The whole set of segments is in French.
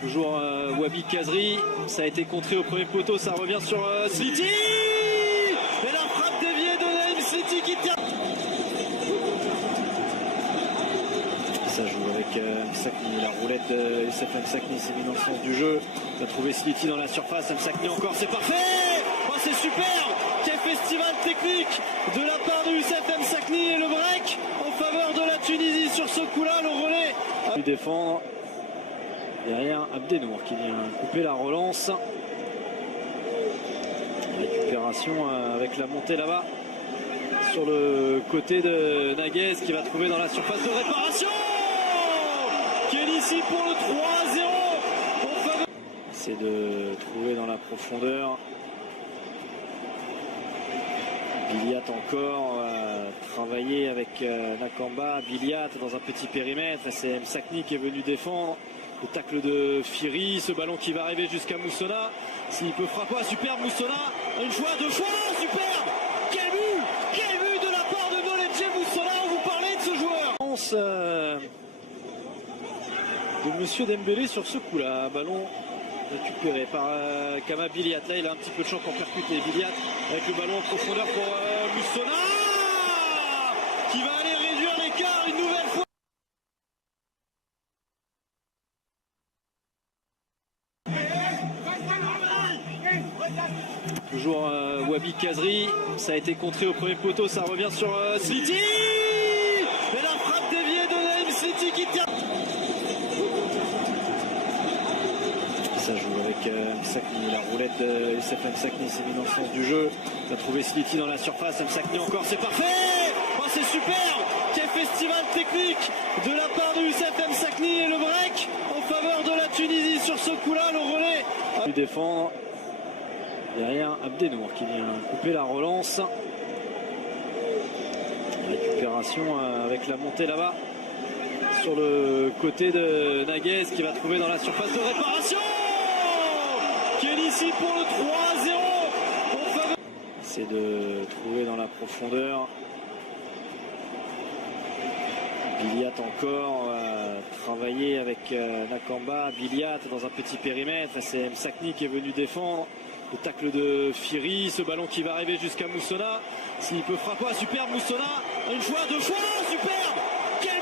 Toujours Wabi Kazri, ça a été contré au premier poteau, ça revient sur Sliti. Et la frappe déviée de Naïm Sliti qui tient. Ça joue avec Msakni, la roulette de Youssef Msakni s'est mis dans le sens du jeu. Il a trouvé Sliti dans la surface, Msakni encore, c'est parfait. Oh, c'est super. Quel festival technique de la part de Youssef Msakni et le break en faveur de la Tunisie sur ce coup-là, le relais. A pu défendre. Derrière Abdenour qui vient couper la relance. Récupération avec la montée là-bas sur le côté de Naguez qui va trouver dans la surface de réparation. Qui est ici pour le 3-0. C'est de trouver dans la profondeur. Biliat encore, travailler avec Nakamba. Biliat dans un petit périmètre. C'est Msakni qui est venu défendre. Le tacle de Firi, ce ballon qui va arriver jusqu'à Moussona. S'il peut frapper, superbe Moussona. Une fois, deux fois, superbe. Quel but de la part de Noledje Moussona. On vous parlait de ce joueur. De Monsieur Dembélé sur ce coup-là. Ballon récupéré par Kama Biliat. Là, il a un petit peu de champ pour percuter Biliat avec le ballon en profondeur pour Moussona qui va aller réduire l'écart une nouvelle fois. Toujours Wabi Kazri, ça a été contré au premier poteau, ça revient sur Sliti. Et la frappe déviée de Naïm Sliti qui tient. Ça joue avec Msakni, la roulette de Youssef Msakni s'est mis dans le sens du jeu. Il a trouvé Sliti dans la surface, Msakni encore, c'est parfait. Oh, c'est super. Quel festival technique de la part de Youssef Msakni et le break en faveur de la Tunisie sur ce coup-là, le relais. A pu défendre. Derrière Abdenour qui vient couper la relance. Récupération avec la montée là-bas sur le côté de Naguez qui va trouver dans la surface de réparation. Qui est ici pour le 3-0. C'est de trouver dans la profondeur. Biliat encore, travailler avec Nakamba. Biliat dans un petit périmètre. C'est Msakni qui est venu défendre. Le tacle de Firi, ce ballon qui va arriver jusqu'à Moussona. S'il peut frapper, superbe Moussona. Une fois, deux fois, superbe. Quel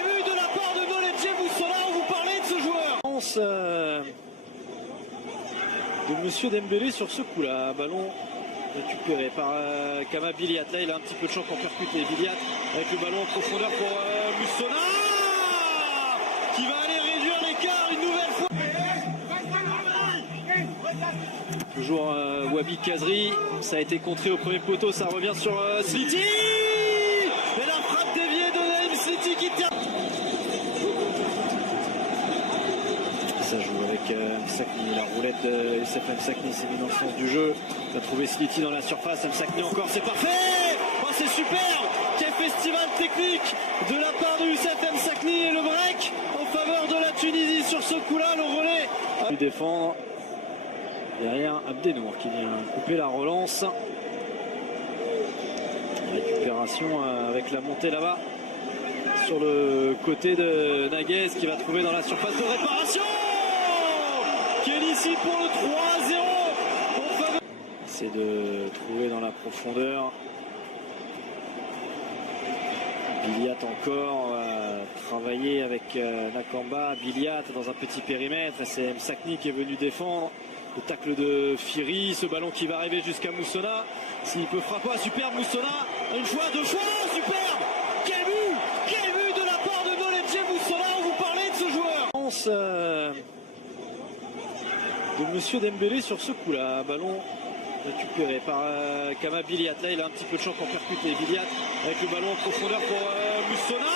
but de la part de Noledje Moussona. On vous parlait de ce joueur. De Monsieur Dembélé sur ce coup-là. Ballon récupéré par Kama Biliat. Là, il a un petit peu de champ pour percuter Biliat avec le ballon en profondeur pour Moussona qui va aller réduire l'écart une nouvelle fois. Toujours Wabi Kazri, ça a été contré au premier poteau, ça revient sur Sliti. Et la frappe déviée de Naïm Sliti qui tient. Ça joue avec Msakni, la roulette de Youssef Msakni s'est mis dans le sens du jeu. Il a trouvé Sliti dans la surface, Msakni encore, c'est parfait. Oh, c'est super. Quel festival technique de la part de Youssef Msakni et le break en faveur de la Tunisie sur ce coup-là, le relais. A pu défendre. Derrière Abdenour qui vient couper la relance. Récupération avec la montée là-bas sur le côté de Naguez qui va trouver dans la surface de réparation. Qui est ici pour le 3-0. C'est de trouver dans la profondeur. Biliat encore, travailler avec Nakamba. Biliat dans un petit périmètre. C'est Msakni qui est venu défendre. Le tacle de Firi, ce ballon qui va arriver jusqu'à Moussona. S'il peut frapper, superbe Moussona. Une fois, deux fois, superbe. Quel but de la part de Noledje Moussona. On vous parlait de ce joueur. De Monsieur Dembélé sur ce coup-là. Ballon récupéré par Kama Biliat. Là, il a un petit peu de champ pour percuter Biliat avec le ballon en profondeur pour Moussona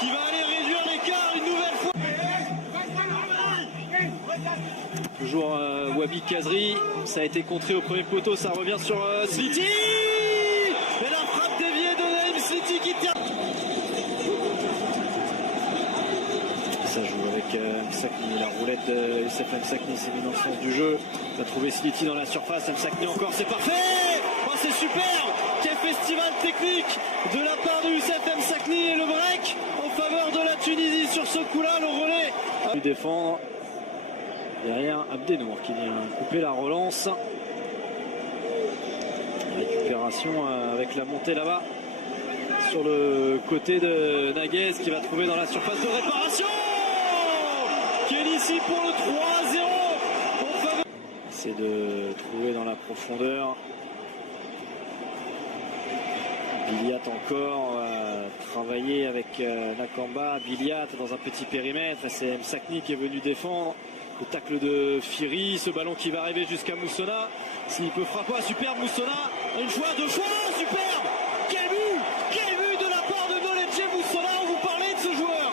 qui va aller réduire l'écart une nouvelle fois. Toujours Wabi Kazri, ça a été contré au premier poteau, ça revient sur Sliti. Et la frappe déviée de Naïm Sliti qui tient. Ça joue avec Msakni, la roulette de Youssef Msakni s'est mis dans le sens du jeu. Il a trouvé Sliti dans la surface, Msakni encore, c'est parfait. Oh, c'est superbe. Quel festival technique de la part de Youssef Msakni et le break en faveur de la Tunisie sur ce coup-là, le relais. A pu défendre. Derrière Abdenour qui vient couper la relance. Récupération avec la montée là-bas. Sur le côté de Naguez qui va trouver dans la surface de réparation. Qui est ici pour le 3-0. C'est de trouver dans la profondeur. Biliat encore, travailler avec Nakamba. Biliat dans un petit périmètre. C'est Msakni qui est venu défendre. Le tacle de Firi, ce ballon qui va arriver jusqu'à Moussona. S'il peut frapper, superbe Moussona. Une fois, deux fois, superbe. Quel but de la part de Noledje Moussona. On vous parlait de ce joueur.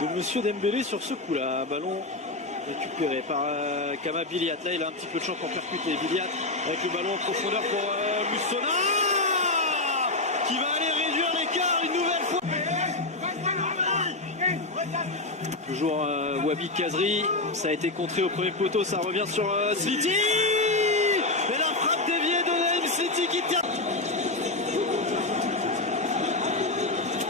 De Monsieur Dembélé sur ce coup-là. Ballon récupéré par Kama Biliat. Là, il a un petit peu de champ pour percuter. Biliat avec le ballon en profondeur pour Moussona. Qui va aller réduire l'écart une nouvelle fois. Toujours Wabi Kazri, ça a été contré au premier poteau, ça revient sur Sliti. Et la frappe déviée de Naïm Sliti qui tient.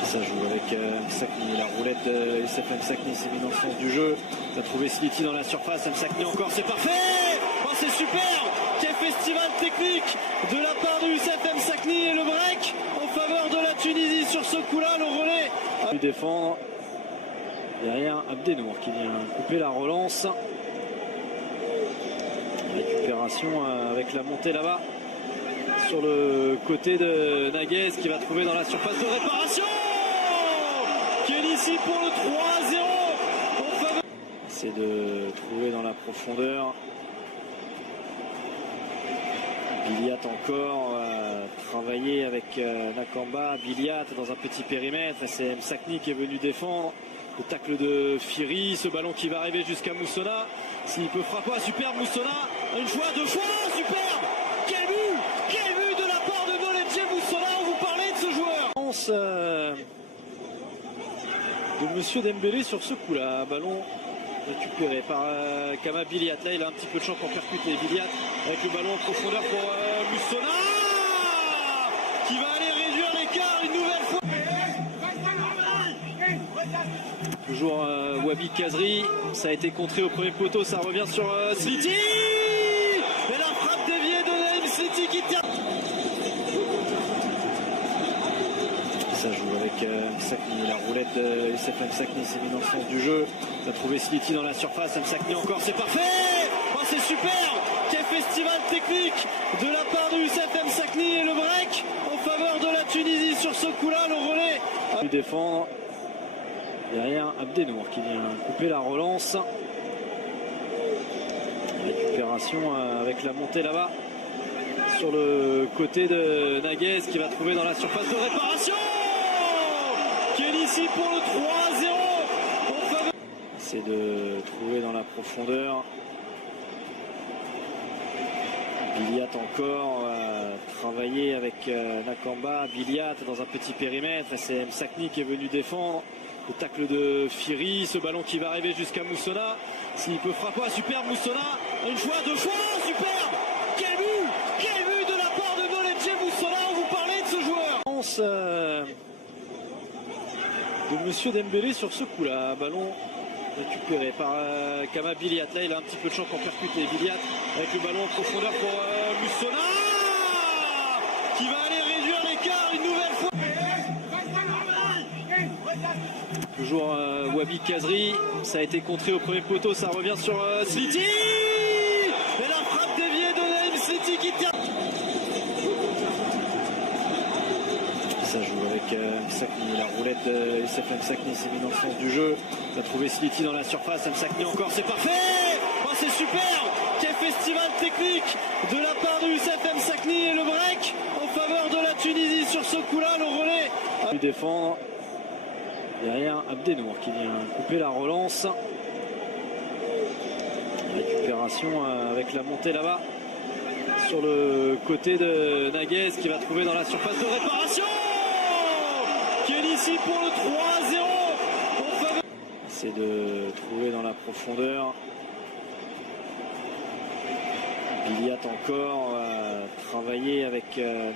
Ça joue avec Msakni, la roulette de SF Msakni s'est mise dans le sens du jeu. On a trouvé Sliti dans la surface, Msakni encore, c'est parfait. Oh, c'est super. Quel festival technique de la part de SF Msakni et le break en faveur de la Tunisie sur ce coup-là, le relais. A pu défendre. Derrière Abdenour qui vient couper la relance. Récupération avec la montée là-bas. Sur le côté de Naguez qui va trouver dans la surface de réparation. Qui est ici pour le 3-0. C'est de trouver dans la profondeur. Biliat encore, travailler avec Nakamba. Biliat dans un petit périmètre. C'est Msakni qui est venu défendre. Le tacle de Firi, ce ballon qui va arriver jusqu'à Moussona. S'il peut frapper, superbe Moussona. Une fois, deux fois, superbe. Quel but de la part de Noledje Moussona. On vous parlait de ce joueur. De Monsieur Dembélé sur ce coup-là. Ballon récupéré par Kama Biliat. Là, il a un petit peu de champ pour percuter. Biliat avec le ballon en profondeur pour Moussona. Qui va aller réduire l'écart une nouvelle fois. Toujours Wabi Kazri, ça a été contré au premier poteau, ça revient sur Sliti. Et la frappe déviée de Naïm Sliti qui tient. Ça joue avec Msakni, la roulette de SF Msakni s'est mise dans le sens du jeu. On a trouvé Sliti dans la surface, Msakni encore, c'est parfait. Oh, c'est super. Quel festival technique de la part de SF Msakni et le break en faveur de la Tunisie sur ce coup-là, le relais. A pu défendre. Derrière Abdenour qui vient couper la relance. Récupération avec la montée là-bas. Sur le côté de Naguez qui va trouver dans la surface de réparation. Qui est ici pour le 3-0. C'est de trouver dans la profondeur. Biliat encore, travailler avec Nakamba. Biliat dans un petit périmètre. C'est Msakni qui est venu défendre. Le tacle de Firi, ce ballon qui va arriver jusqu'à Moussona. S'il peut frapper, superbe Moussona. Une fois, deux fois, superbe. Quel but de la part de Noledje Moussona. On vous parlait de ce joueur. De Monsieur Dembélé sur ce coup-là. Ballon récupéré par Kama Biliat. Là, il a un petit peu de champ pour percuter. Biliat avec le ballon en profondeur pour Moussona. Qui va aller réduire l'écart une nouvelle fois. Toujours Wabi Kazri, ça a été contré au premier poteau, ça revient sur Sliti. Et la frappe déviée de Naïm Sliti qui tient. Ça joue avec Msakni, la roulette de SF Msakni s'est mise dans le sens du jeu. On a trouvé Sliti dans la surface, Msakni encore, c'est parfait. Oh, c'est superbe. Quel festival technique de la part de SF Msakni et le break en faveur de la Tunisie sur ce coup-là, le relais. A pu défendre. Derrière Abdenour qui vient couper la relance. Récupération avec la montée là-bas. Sur le côté de Naguez qui va trouver dans la surface de réparation. Qui est ici pour le 3-0. C'est de trouver dans la profondeur. Biliat encore, travailler avec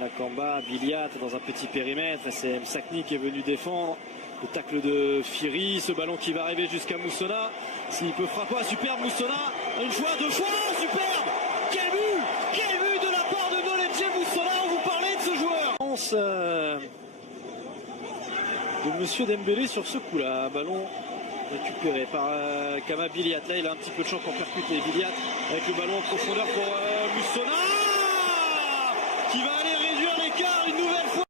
Nakamba, Biliat dans un petit périmètre, c'est Msakni qui est venu défendre. Le tacle de Firi, ce ballon qui va arriver jusqu'à Moussona. S'il peut frapper, superbe Moussona. Une fois, deux fois, superbe. Quel but de la part de Noledje Moussona. On vous parlait de ce joueur. De Monsieur Dembélé sur ce coup-là. Ballon récupéré par Kama Biliat. Là, il a un petit peu de champ pour percuter Biliat avec le ballon en profondeur pour Moussona qui va aller réduire l'écart une nouvelle fois.